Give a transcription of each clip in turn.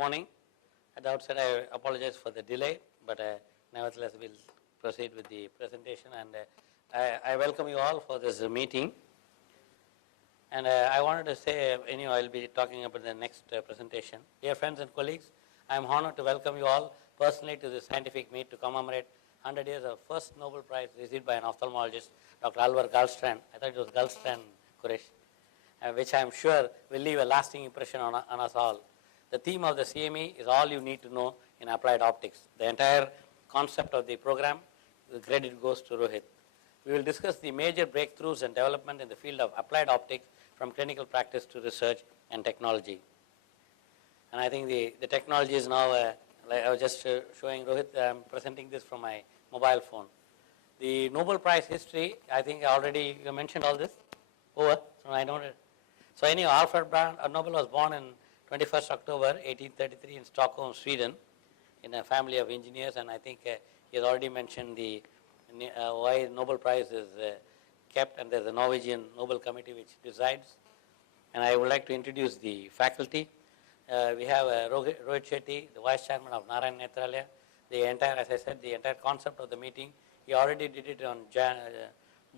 Morning. At the outset, I apologize for the delay, but nevertheless, we'll proceed with the presentation. And I welcome you all for this meeting. And I wanted to say, I'll be talking about the next presentation. Dear friends and colleagues, I am honored to welcome you all personally to this scientific meet to commemorate 100 years of first Nobel Prize received by an ophthalmologist, Dr. Alvar Galstrand. I thought it was Galstrand, Quresh, which I am sure will leave a lasting impression on us all. The theme of the CME is all you need to know in applied optics. The entire concept of the program, the credit goes to Rohit. We will discuss the major breakthroughs and development in the field of applied optics from clinical practice to research and technology. And I think the technology is now, like I was just showing Rohit, I'm presenting this from my mobile phone. The Nobel Prize history, I think already you mentioned all this. Over. So I don't. So anyhow, Alfred Nobel was born in 21st October 1833 in Stockholm, Sweden, in a family of engineers, and I think he has already mentioned the why Nobel Prize is kept, and there's a Norwegian Nobel Committee which decides. And I would like to introduce the faculty. We have Rohit Shetty, the Vice Chairman of Narayan Netarajan. The entire, as I said, the entire concept of the meeting, he already did it on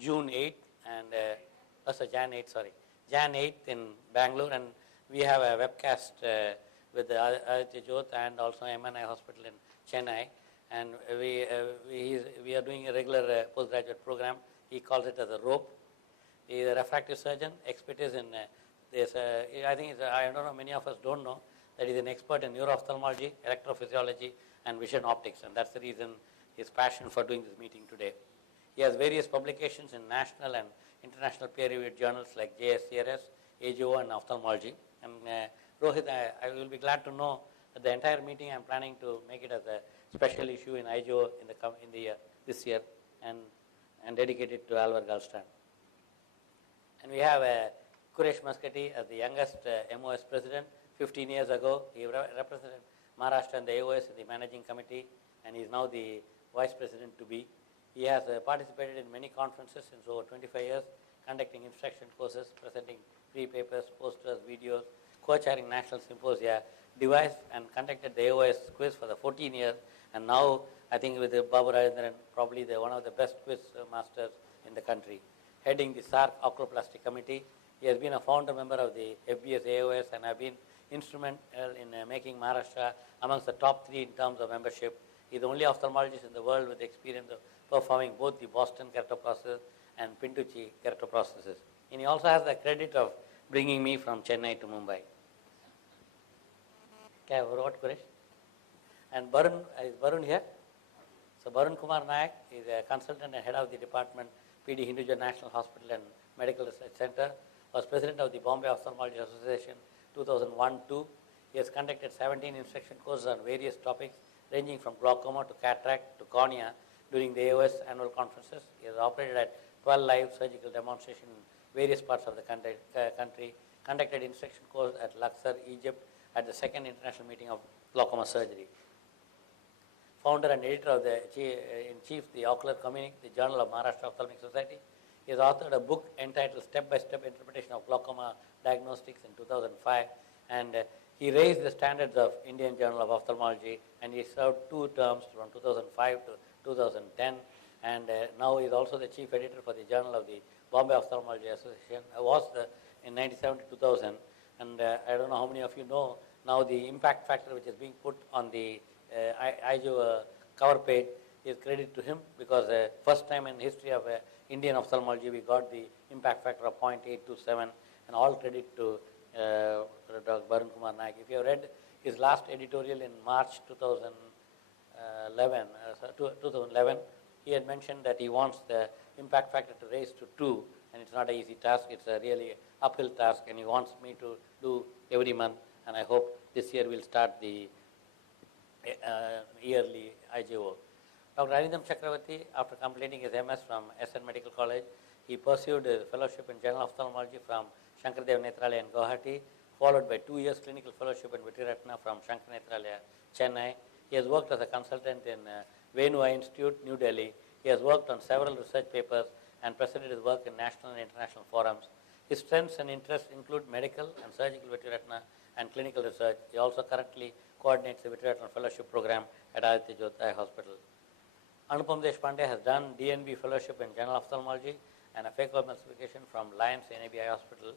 June 8th, and Jan 8th in Bangalore, and we have a webcast with the IJO and also MNI Hospital in Chennai, and we are doing a regular postgraduate program. He calls it as a rope. He is a refractive surgeon, expertise in this. I think I don't know, many of us don't know that he's an expert in neuro-ophthalmology, electrophysiology, and vision optics, and that's the reason his passion for doing this meeting today. He has various publications in national and international peer-reviewed journals like JSCRS, IJO, and ophthalmology. And Rohit, I will be glad to know that the entire meeting I'm planning to make it as a special issue in IJO this year, and dedicate it to Alvar Galstrand. And we have Quresh Muscati as the youngest MOS president. 15 years ago, he represented Maharashtra and the AOS in the managing committee, and he is now the vice president to be. He has participated in many conferences since over 25 years, conducting instruction courses, presenting free papers, posters, videos, co-chairing national symposia, devised and conducted the AOS quiz for the 14 years, and now I think with Babu Rajendran, probably one of the best quiz masters in the country. Heading the SARC Oculoplastic Committee, he has been a founder member of the FBS AOS and have been instrumental in making Maharashtra amongst the top 3 in terms of membership. He is the only ophthalmologist in the world with the experience of performing both the Boston keratoprosthesis and Pintucci keratoprosthesis. And he also has the credit of bringing me from Chennai to Mumbai. Okay, what, Quresh? And Barun, is Barun here? So Barun Kumar Nayak is a consultant and head of the department, PD Hinduja National Hospital and Medical Research Center, was president of the Bombay Ophthalmology Association 2001-2. He has conducted 17 instruction courses on various topics ranging from glaucoma to cataract to cornea during the AOS annual conferences. He has operated at 12 live surgical demonstrations in various parts of the country, conducted instruction course at Luxor, Egypt at the second international meeting of glaucoma surgery. Founder and editor of in-chief the Ocular Communique, the Journal of Maharashtra Ophthalmic Society. He has authored a book entitled Step-by-Step Interpretation of Glaucoma Diagnostics in 2005, and he raised the standards of Indian Journal of Ophthalmology, and he served 2 terms from 2005 to 2010, and now he is also the chief editor for the Journal of the Bombay Ophthalmology Association. In 1997 to 2000, and I don't know how many of you know, now the impact factor which is being put on the IJO cover page is credit to him, because first time in history of Indian ophthalmology we got the impact factor of 0.827, and all credit to Dr. Barun Kumar Nayak. If you have read his last editorial in March 2011, he had mentioned that he wants the impact factor to raise to 2, and it's not an easy task, it's a really uphill task, and he wants me to do every month, and I hope this year we'll start the yearly IJO. Dr. Arindam Chakravarti, after completing his MS from SN Medical College, he pursued a fellowship in general ophthalmology from Shankardev Nethralaya in Guwahati, followed by 2 years clinical fellowship in Vittiratna from Shankar Nethralaya, Chennai. He has worked as a consultant in Venu Eye Institute, New Delhi. He has worked on several research papers and presented his work in national and international forums. His strengths and interests include medical and surgical Vittiratna and clinical research. He also currently coordinates the vitreoretinal fellowship program at IJO Hospital. Anupam Deshpande has done DNB fellowship in general ophthalmology and a phaco emulsification from Lions NABI Hospital.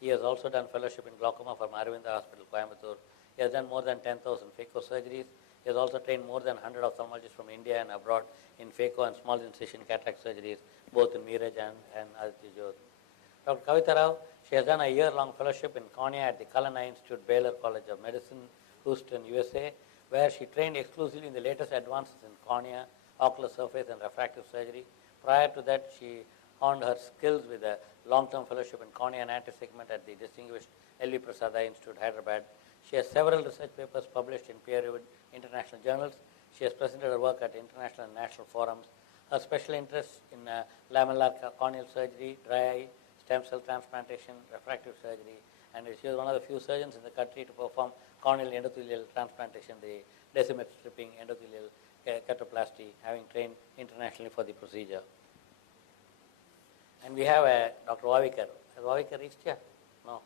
He has also done fellowship in glaucoma from Aravinda Hospital, Coimbatore. He has done more than 10,000 phaco surgeries. He has also trained more than 100 ophthalmologists from India and abroad in phaco and small incision cataract surgeries, both in Meerut and IJO. Dr. Kavita Rao, she has done a year-long fellowship in cornea at the Cullen Eye Institute, Baylor College of Medicine, Houston, USA, where she trained exclusively in the latest advances in cornea, ocular surface and refractive surgery. Prior to that, she honed her skills with a long-term fellowship in cornea and anti-segment at the distinguished L.V. Prasad Eye Institute, Hyderabad. She has several research papers published in peer-reviewed international journals. She has presented her work at international and national forums. Her special interest in lamellar corneal surgery, dry eye, stem cell transplantation, refractive surgery, and she was one of the few surgeons in the country to perform corneal endothelial transplantation, the decimet stripping endothelial ketoplasty, having trained internationally for the procedure. And we have Dr. Vavikar. Has Vavikar reached here? No.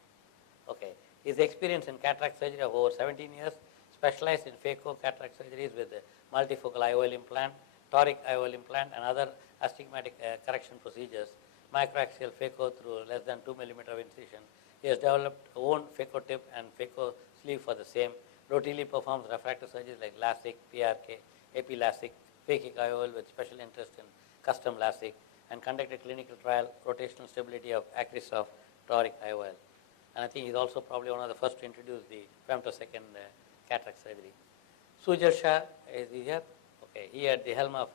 Okay. His experience in cataract surgery of over 17 years, specialized in phaco cataract surgeries with multifocal IOL implant, toric IOL implant, and other astigmatic correction procedures, microaxial phaco through less than 2 mm of incision. He has developed own phaco tip and phaco sleeve for the same. Routinely performs refractive surgeries like LASIK, PRK, AP-LASIK, phakic IOL with special interest in custom LASIK, and conducted clinical trial rotational stability of accuracy of toric IOL. And I think he's also probably one of the first to introduce the femtosecond cataract surgery. Sujal Shah, is he here? Okay, he at the helm of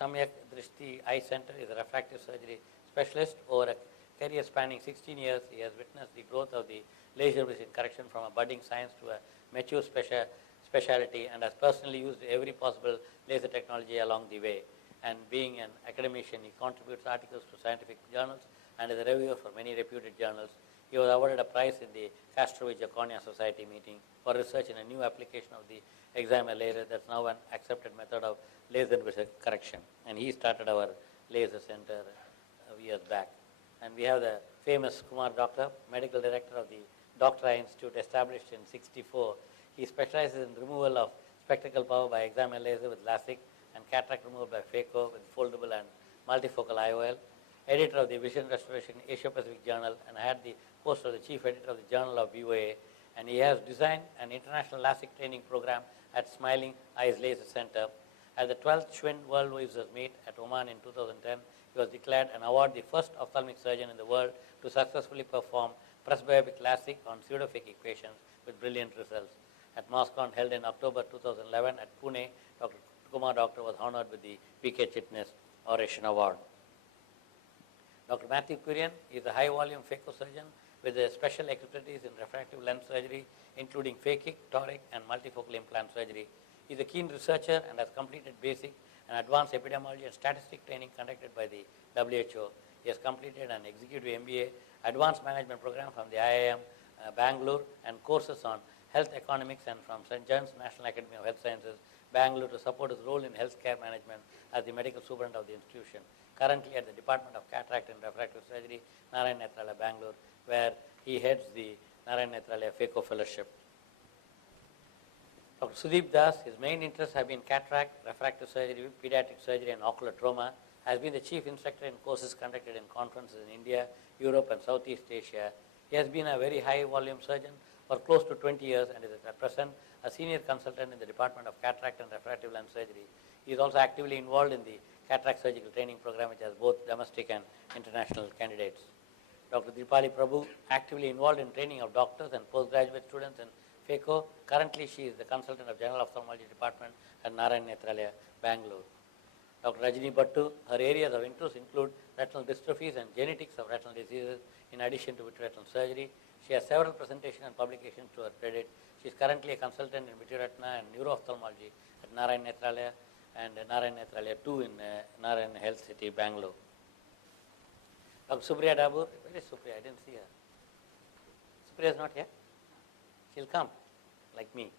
Samyak Drishti Eye Center is a refractive surgery specialist. Over a career spanning 16 years, he has witnessed the growth of the laser vision correction from a budding science to a mature specialty, and has personally used every possible laser technology along the way. And being an academician, he contributes articles to scientific journals and is a reviewer for many reputed journals. He was awarded a prize in the Castrovich Cornea Society meeting for research in a new application of the excimer laser that's now an accepted method of laser vision correction. And he started our laser center years back. And we have the famous Kumar Doctor, medical director of the Dr. Institute, established in '64. He specializes in removal of spectacle power by excimer laser with LASIK and cataract removal by phaco with foldable and multifocal IOL. Editor of the Vision Restoration Asia Pacific Journal, and had the post of the chief editor of the Journal of VOA. And he has designed an international LASIK training program at Smiling Eyes Laser Center. At the 12th Schwinn World Users Meet at Oman in 2010, he was declared and awarded the first ophthalmic surgeon in the world to successfully perform presbyopic LASIK on pseudophakic patients with brilliant results. At MOSCON held in October 2011 at Pune, Dr. Kumar Doctor was honored with the V.K. Chitnis Oration Award. Dr. Matthew Kurian is a high-volume phaco surgeon with a special expertise in refractive lens surgery, including phakic, toric, and multifocal implant surgery. He is a keen researcher and has completed basic and advanced epidemiology and statistic training conducted by the WHO. He has completed an executive MBA, advanced management program from the IIM Bangalore, and courses on health economics and from St. John's National Academy of Health Sciences, Bangalore, to support his role in healthcare management as the medical superintendent of the institution. Currently at the Department of Cataract and Refractive Surgery, Narayan Nethralaya, Bangalore, where he heads the Narayan Nethralaya Phaco Fellowship. Dr. Sudeep Das, his main interests have been cataract, refractive surgery, pediatric surgery, and ocular trauma. Has been the chief instructor in courses conducted in conferences in India, Europe, and Southeast Asia. He has been a very high-volume surgeon for close to 20 years and is at present a senior consultant in the Department of Cataract and Refractive Lens Surgery. He is also actively involved in the cataract surgical training program, which has both domestic and international candidates. Dr. Dipali Prabhu, actively involved in training of doctors and postgraduate students in phaco. Currently, she is the consultant of General Ophthalmology Department at Narayan Nethralaya, Bangalore. Dr. Rajini Bhattu, her areas of interest include retinal dystrophies and genetics of retinal diseases, in addition to vitreoretinal surgery. She has several presentations and publications to her credit. She is currently a consultant in vitreoretina and neuro-ophthalmology at Narayan Nethralaya and Narayan Nethralaya 2 in Narayan Health City, Bangalore. Dr. Supriya Dabur, where is Supriya? I didn't see her. Supriya is not here? She'll come, like me.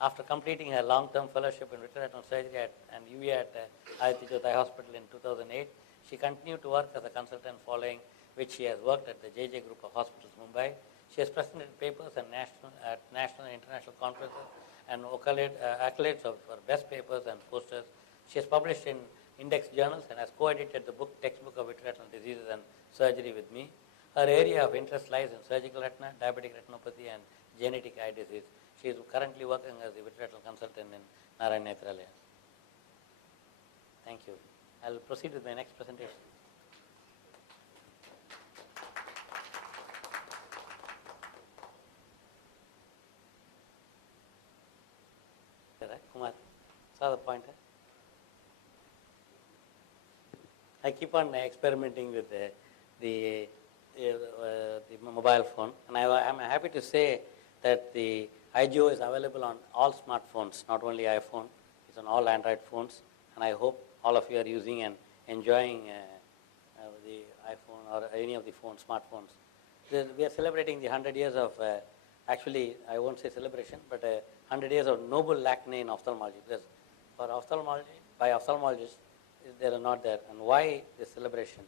After completing her long-term fellowship in vitreoretinal surgery and UVA at IJO Hospital in 2008, she continued to work as a consultant, following which she has worked at the JJ Group of Hospitals, Mumbai. She has presented papers at national and international conferences and accolades for best papers and posters. She has published in index journals and has co-edited the textbook of vitreoretinal diseases and surgery with me. Her area of interest lies in surgical retina, diabetic retinopathy, and genetic eye disease. She is currently working as a vitreoretinal consultant in Narayan Netarajan. Thank you. I will proceed with my next presentation. Kumar, saw the pointer? I keep on experimenting with the mobile phone, and I'm happy to say that the IJO is available on all smartphones, not only iPhone. It's on all Android phones, and I hope all of you are using and enjoying the iPhone or any of the smartphones. We are celebrating the 100 years of, actually I won't say celebration, but 100 years of noble lacne in ophthalmology. Because for ophthalmology, by ophthalmologists, they are not there. And why this celebration?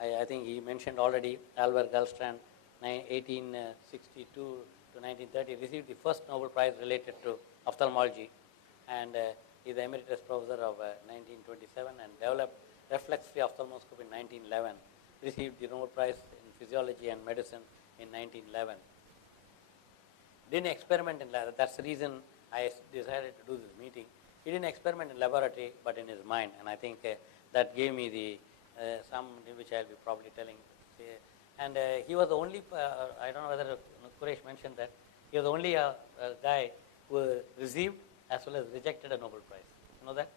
I think he mentioned already, Albert Gulstrand, 1862 to 1930, received the first Nobel Prize related to ophthalmology, and he is the emeritus professor of 1927 and developed reflex-free ophthalmoscope in 1911, received the Nobel Prize in physiology and medicine in 1911. Didn't experiment in lab. That's the reason I decided to do this meeting. He didn't experiment in laboratory, but in his mind, and I think that gave me the some which I'll be probably telling. And he was the only, I don't know whether Quresh mentioned that, he was the only guy who received as well as rejected a Nobel Prize. You know that?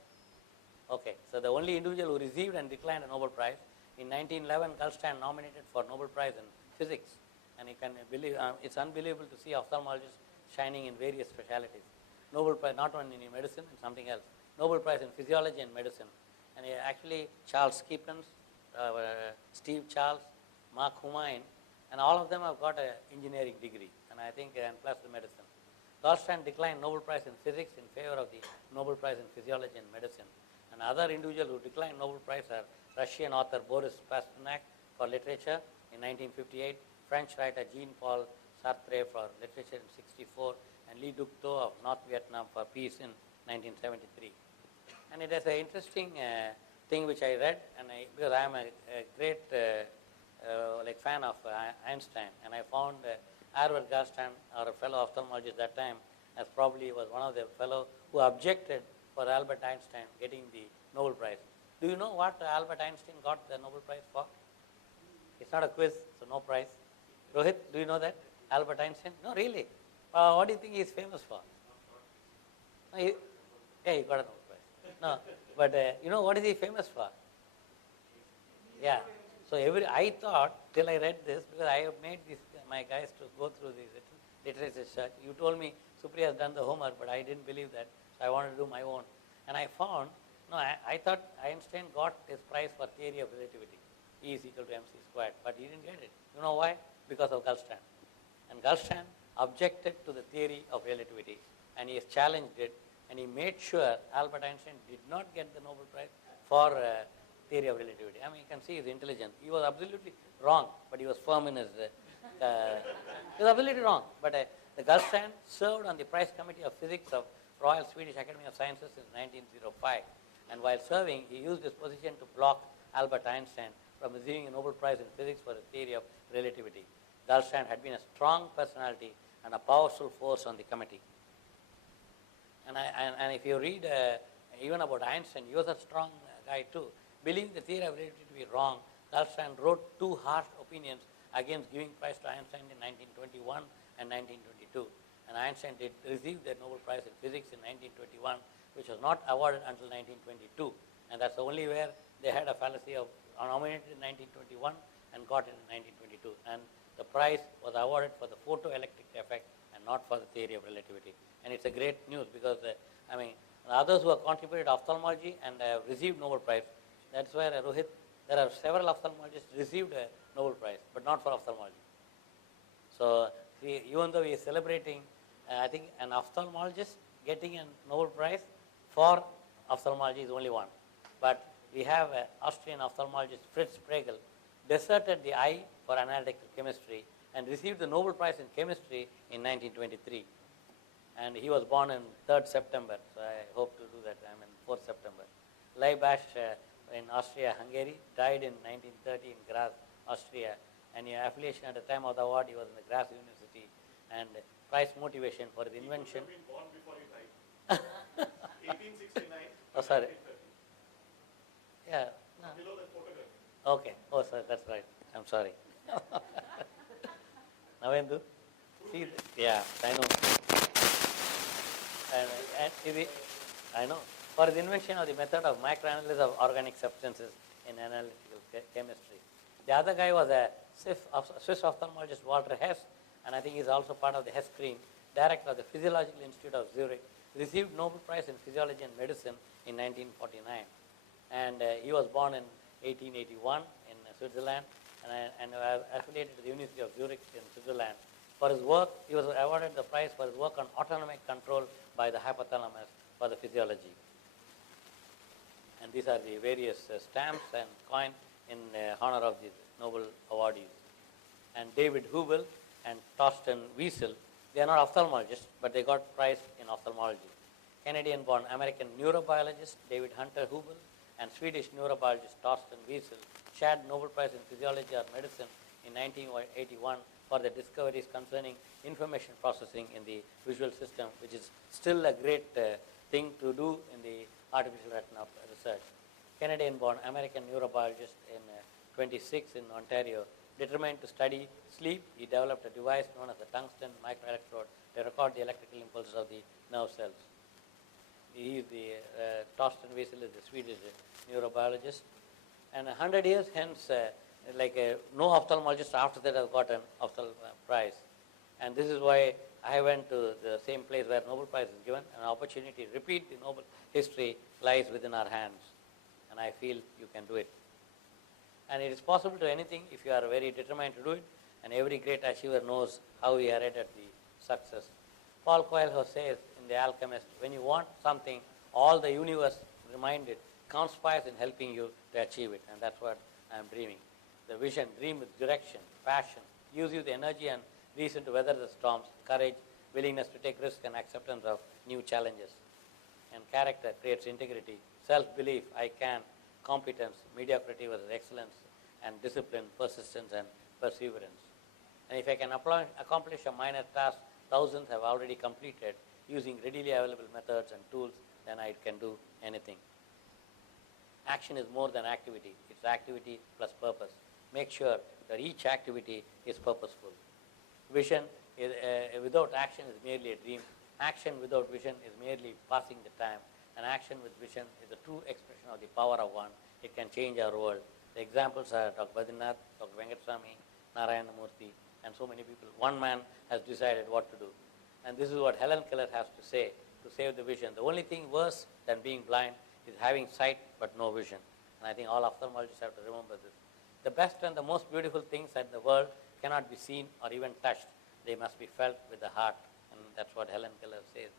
Okay, so the only individual who received and declined a Nobel Prize, in 1911, Gulstrand nominated for Nobel Prize in physics. And you can believe, it's unbelievable to see ophthalmologists shining in various specialties. Nobel Prize, not only in medicine and something else. Nobel Prize in physiology and medicine. And actually, Charles Keepens, Steve Charles, Mark Humayun, and all of them have got an engineering degree, and I think, and plus the medicine. Gulstrand declined Nobel Prize in physics in favor of the Nobel Prize in physiology and medicine. And other individuals who declined Nobel Prize are Russian author Boris Pasternak for literature in 1958, French writer Jean-Paul Sartre for literature in 1964, and Lee Duc-Tho of North Vietnam for peace in 1973. And it is an interesting thing which I read, and because I am a great fan of Einstein, and I found Albert Gulstrand, or a fellow ophthalmologist that time, as probably was one of the fellow who objected for Albert Einstein getting the Nobel Prize. Do you know what Albert Einstein got the Nobel Prize for? It's not a quiz, so no prize. Rohit, do you know that? Albert Einstein? No, really. What do you think he is famous for? No, he got a Nobel Prize. No, but you know what is he famous for? Yeah. So I thought, till I read this, because I have made my guys to go through this literature search. You told me Supriya has done the homework, but I didn't believe that, so I wanted to do my own. And I found, I thought Einstein got his prize for theory of relativity, E is equal to mc squared, but he didn't get it. You know why? Because of Gulstrand. And Gulstrand objected to the theory of relativity, and he has challenged it, and he made sure Albert Einstein did not get the Nobel Prize for theory of relativity. I mean, you can see he's intelligent. He was absolutely wrong, but he was firm in his, he was absolutely wrong. But the Gulstrand served on the prize committee of physics of Royal Swedish Academy of Sciences since 1905. And while serving, he used his position to block Albert Einstein from receiving a Nobel Prize in physics for his theory of relativity. Gulstrand had been a strong personality and a powerful force on the committee. And if you read even about Einstein, he was a strong guy too. Believing the theory of relativity to be wrong, Gulstrand wrote two harsh opinions against giving prize to Einstein in 1921 and 1922. And Einstein did receive the Nobel Prize in physics in 1921, which was not awarded until 1922. And that's the only where they had a fallacy of nominated in 1921 and got it in 1922. And the prize was awarded for the photoelectric effect and not for the theory of relativity. And it's a great news because, others who have contributed ophthalmology and have received Nobel Prize, that's where Rohit, there are several ophthalmologists received a Nobel Prize, but not for ophthalmology. So even though we are celebrating, I think an ophthalmologist getting a Nobel Prize for ophthalmology is only one. But we have an Austrian ophthalmologist, Fritz Pregel, deserted the eye for analytical chemistry and received the Nobel Prize in chemistry in 1923. and he was born in 3rd September, so I hope to do that. I'm in 4th September. Leibash in Austria-Hungary, died in 1930 in Graz, Austria, and his affiliation at the time of the award, he was in the Graz University, and prize motivation for his invention. He could have been born before he died. 1869. Oh, sorry. Yeah. No. Below the photograph. Okay. Oh, sorry, that's right. I'm sorry. Navendu? See, yeah, I know. I know. For the invention of the method of microanalysis of organic substances in analytical chemistry. The other guy was a Swiss ophthalmologist, Walter Hess, and I think he's also part of the Hess Cream, director of the Physiological Institute of Zurich, received Nobel Prize in Physiology and Medicine in 1949. And he was born in 1881 in Switzerland and affiliated to the University of Zurich in Switzerland. For his work, he was awarded the prize for his work on autonomic control by the hypothalamus for the physiology. And these are the various stamps and coin in honor of these Nobel awardees. And David Hubel and Torsten Wiesel, they are not ophthalmologists, but they got prize in ophthalmology. Canadian-born American neurobiologist David Hunter Hubel and Swedish neurobiologist Torsten Wiesel shared Nobel Prize in Physiology or Medicine in 1981 for their discoveries concerning information processing in the visual system, which is still a great thing to do in the artificial retina research. Canadian-born American neurobiologist in 26 in Ontario, determined to study sleep, he developed a device known as the tungsten microelectrode to record the electrical impulses of the nerve cells. He is the Torsten Wiesel is the Swedish neurobiologist, and 100 years hence, no ophthalmologist after that has got an ophthalmic prize, and this is why I went to the same place where Nobel Prize is given. An opportunity to repeat the Nobel history lies within our hands, and I feel you can do it. And it is possible to anything if you are very determined to do it, and every great achiever knows how he arrived at the success. Paul Coelho says in The Alchemist, when you want something, all the universe, reminded, conspires in helping you to achieve it, and that's what I am dreaming. The vision, dream with direction, passion, gives you the energy and reason to weather the storms, courage, willingness to take risks, and acceptance of new challenges. And character creates integrity, self-belief, I can, competence, mediocrity versus excellence, and discipline, persistence, and perseverance. And if I can accomplish a minor task thousands have already completed using readily available methods and tools, then I can do anything. Action is more than activity. It's activity plus purpose. Make sure that each activity is purposeful. Vision without action is merely a dream. Action without vision is merely passing the time. And action with vision is the true expression of the power of one. It can change our world. The examples are Dr. Badrinath, Dr. Venkateswamy, Narayana Murthy, and so many people. One man has decided what to do. And this is what Helen Keller has to say to save the vision. The only thing worse than being blind is having sight but no vision. And I think all ophthalmologists have to remember this. The best and the most beautiful things in the world cannot be seen or even touched. They must be felt with the heart. And that's what Helen Keller says.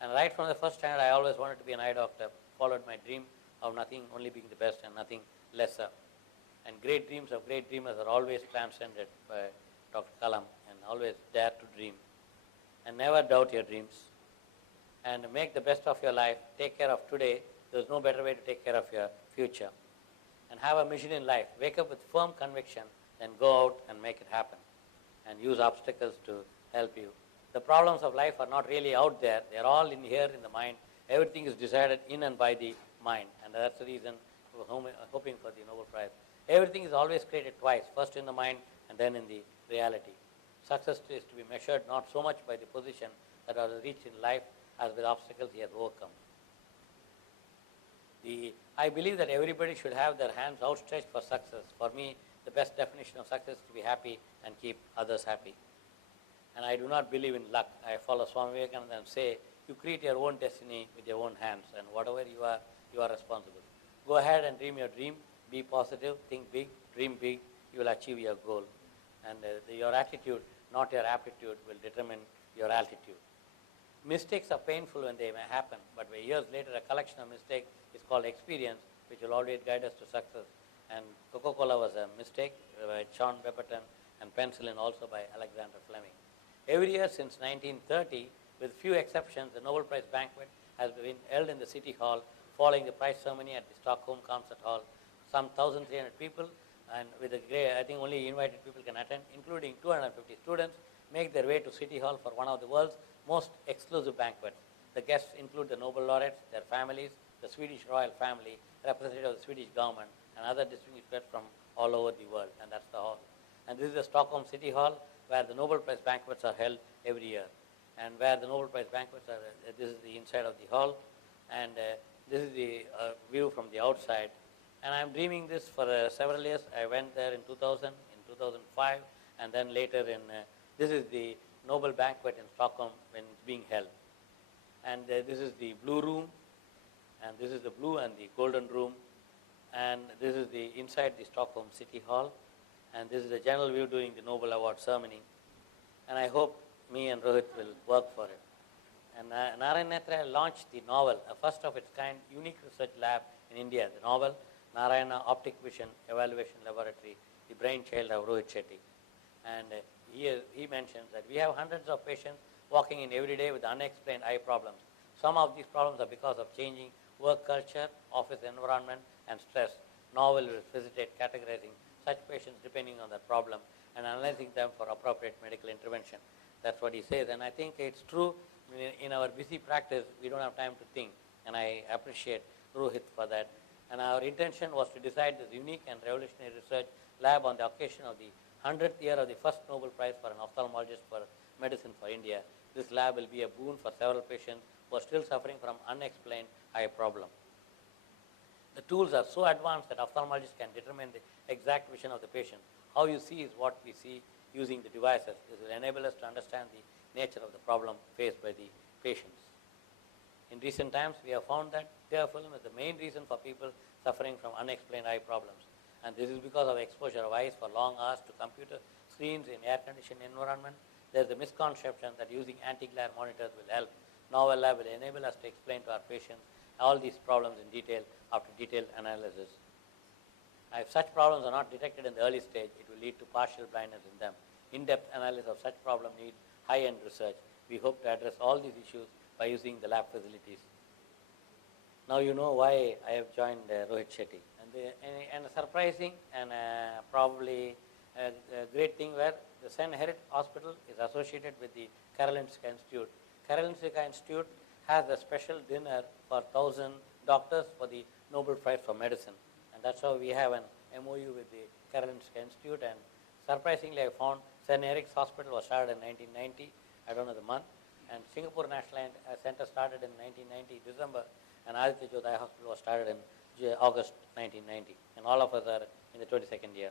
And right from the first time, I always wanted to be an eye doctor, followed my dream of nothing, only being the best and nothing lesser. And great dreams of great dreamers are always transcended by Dr. Kalam, and always dare to dream. And never doubt your dreams. And make the best of your life. Take care of today. There's no better way to take care of your future. And have a mission in life. Wake up with firm conviction, then go out and make it happen. And use obstacles to help you. The problems of life are not really out there. They're all in here in the mind. Everything is decided in and by the mind. And that's the reason we're hoping for the Nobel Prize. Everything is always created twice. First in the mind and then in the reality. Success is to be measured not so much by the position that was reached in life as with obstacles he has overcome. I believe that everybody should have their hands outstretched for success. For me, the best definition of success is to be happy and keep others happy. And I do not believe in luck. I follow Swami Vivekananda and say, you create your own destiny with your own hands, and whatever you are responsible. Go ahead and dream your dream. Be positive, think big, dream big. You will achieve your goal. And your attitude, not your aptitude, will determine your altitude. Mistakes are painful when they may happen, but years later, a collection of mistakes is called experience, which will always guide us to success. And Coca-Cola was a mistake by John Pemberton, and penicillin also by Alexander Fleming. Every year since 1930, With few exceptions, the Nobel Prize banquet has been held in the City Hall following the prize ceremony at the Stockholm Concert Hall. Some 1,300 people, and with a great, I think only invited people can attend, including 250 students, make their way to City Hall for one of the world's most exclusive banquets. The guests include the Nobel laureates, their families, the Swedish royal family, representatives of the Swedish government, and other distinguished guests from all over the world, and that's the hall. And this is the Stockholm City Hall, where the Nobel Prize banquets are held every year. And where the Nobel Prize banquets are, this is the inside of the hall, and this is the view from the outside. And I'm dreaming this for several years. I went there in 2000, in 2005, and then later in, this is the Nobel banquet in Stockholm when it's being held. And this is the blue room, and this is the blue and the golden room, and this is the inside the Stockholm City Hall, and this is the general view during the Nobel Award ceremony. And I hope me and Rohit will work for it. And Natarajan launched the novel, a first of its kind, unique research lab in India, the novel Narayana Optic Vision Evaluation Laboratory, the brainchild of Rohit Shetty. And he mentions that we have hundreds of patients walking in every day with unexplained eye problems. Some of these problems are because of changing work culture, office environment, and stress. Novel will facilitate categorizing such patients depending on their problem and analyzing them for appropriate medical intervention. That's what he says, and I think it's true. In our busy practice, we don't have time to think, and I appreciate Rohit for that. And our intention was to decide this unique and revolutionary research lab on the occasion of the 100th year of the first Nobel Prize for an ophthalmologist for medicine for India. This lab will be a boon for several patients who are still suffering from unexplained eye problem. The tools are so advanced that ophthalmologists can determine the exact vision of the patient. How you see is what we see using the devices. This will enable us to understand the nature of the problem faced by the patients. In recent times, we have found that tear film is the main reason for people suffering from unexplained eye problems. And this is because of exposure of eyes for long hours to computer screens in air-conditioned environment. There is a misconception that using anti-glare monitors will help. Novel Lab will enable us to explain to our patients all these problems in detail after detailed analysis. If such problems are not detected in the early stage, it will lead to partial blindness in them. In-depth analysis of such problem needs high-end research. We hope to address all these issues by using the lab facilities. Now you know why I have joined Rohit Shetty. And a surprising and probably a great thing where the St. Herit Hospital is associated with the Karolinska Institute. Karolinska Institute has a special dinner for 1,000 doctors for the Nobel Prize for Medicine. And that's how we have an MOU with the Karolinska Institute. And surprisingly, I found St. Eric's Hospital was started in 1990. I don't know the month. And Singapore National Center started in 1990, December. And Aditya Jodhai Hospital was started in August 1990. And all of us are in the 22nd year.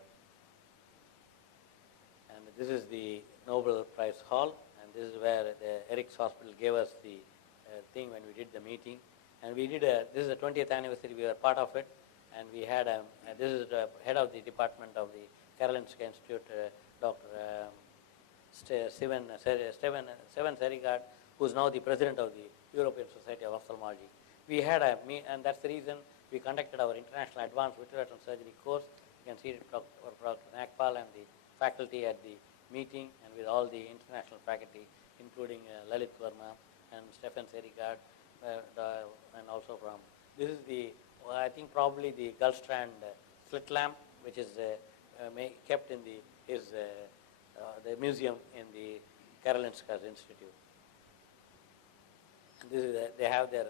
And this is the Nobel Prize Hall. And this is where the Eric's Hospital gave us the thing when we did the meeting. And we did this is the 20th anniversary, we were part of it. And we had, this is the head of the department of the Karolinska Institute, Dr. Steven Serigard, who is now the president of the European Society of Ophthalmology. We had and that's the reason we conducted our International Advanced Vitreoretinal Surgery course. You can see Dr. Nagpal and the faculty at the meeting, and with all the international faculty, including Lalit Verma and Stefan Serigard, and also from, this is the, I think probably the Gulfstrand slit lamp, which is kept in the museum in the Karolinska Institute. And this is they have their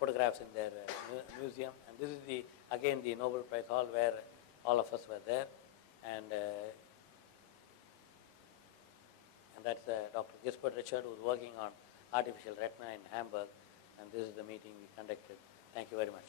photographs in their museum. And this is again the Nobel Prize Hall where all of us were there. And that's Dr. Gisbert Richard, who's working on artificial retina in Hamburg. And this is the meeting we conducted. Thank you very much.